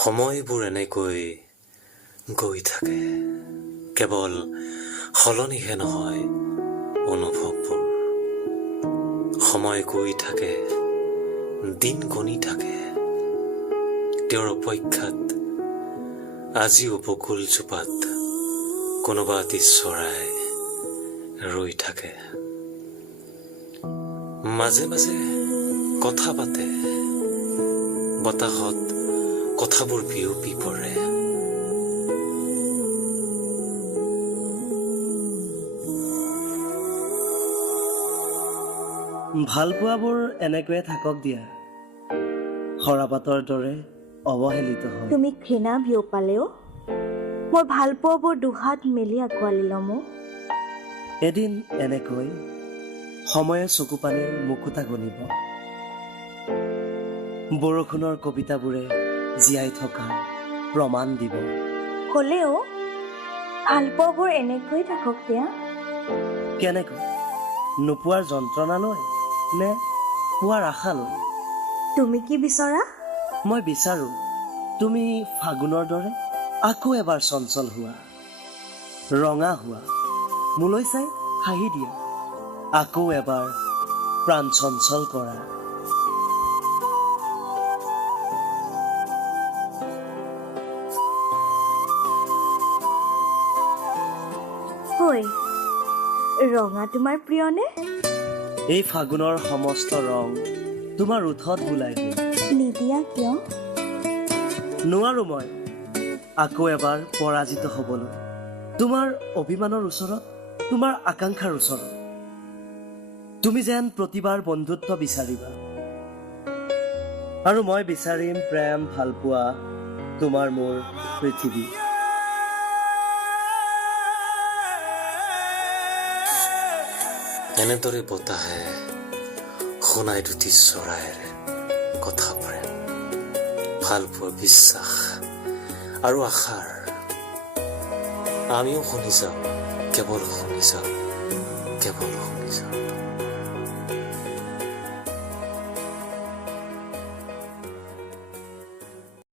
সময়বোৰ এনেকৈ গৈ থাকে, কেৱল সলনিহে নহয় অনুভৱবোৰ। সময় গৈ থাকে, দিন গণি থাকে, তেওঁৰ অপেক্ষাত আজি উপকূল জোপাত কোনোবা এটি চৰাই ৰৈ থাকে। মাজে মাজে কথা পাতে, বতাহত কথাবোৰ বিয়পি পৰে। ভালপোৱাবোৰ এনেকৈয়ে থাকক দিয়া, সৰাপাতৰ দৰে অৱহেলিত হয়। তুমি ঘৃণা বিয়পালেও মোৰ ভালপোৱাবোৰ দুহাত মেলি আঁকোৱালি ল'ম। এদিন এনেকৈ সময়ে চকু পানীৰ মুকুতা গণিব, বৰষুণৰ কবিতাবোৰে জীয়াই থকাৰ প্ৰমাণ দিব। হ'লেও ভালপোৱাবোৰ এনেকৈ থাকক দিয়া। কেনেকৈ? নোপোৱাৰ যন্ত্ৰণা লৈ নে পোৱাৰ আশা লৈ? তুমি কি বিচৰা? মই বিচাৰো তুমি ফাগুনৰ দৰে আকৌ এবাৰ চঞ্চল হোৱা, ৰঙা হোৱা, মোলৈ চাই হাঁহি দিয়া, আকৌ এবাৰ প্ৰাণ চঞ্চল কৰা। হয়, ৰঙা তোমাৰ প্ৰিয়নে? এই ফাগুনৰ সমস্ত ৰং তোমাৰ ওঠত বুলাই দিম। নিদিয়া কিয়? নোৱাৰো মই আকৌ এবাৰ পৰাজিত হ'বলৈ, তোমাৰ অভিমানৰ ওচৰত, তোমাৰ আকাংক্ষাৰ ওচৰত। তুমি যেন প্ৰতিবাৰ বন্ধুত্ব বিচাৰিবা আৰু মই বিচাৰিম প্ৰেম, ভালপোৱা, তোমাৰ মোৰ পৃথিৱী। এনেদৰে বতাহে শুনাই দুটি চৰাইৰ কথা প্ৰেম, ভালপোৱা, বিশ্বাস আৰু আশাৰ। আমিও শুনি যাওঁ, কেৱল শুনি যাওঁ, কেৱল শুনি যাওঁ।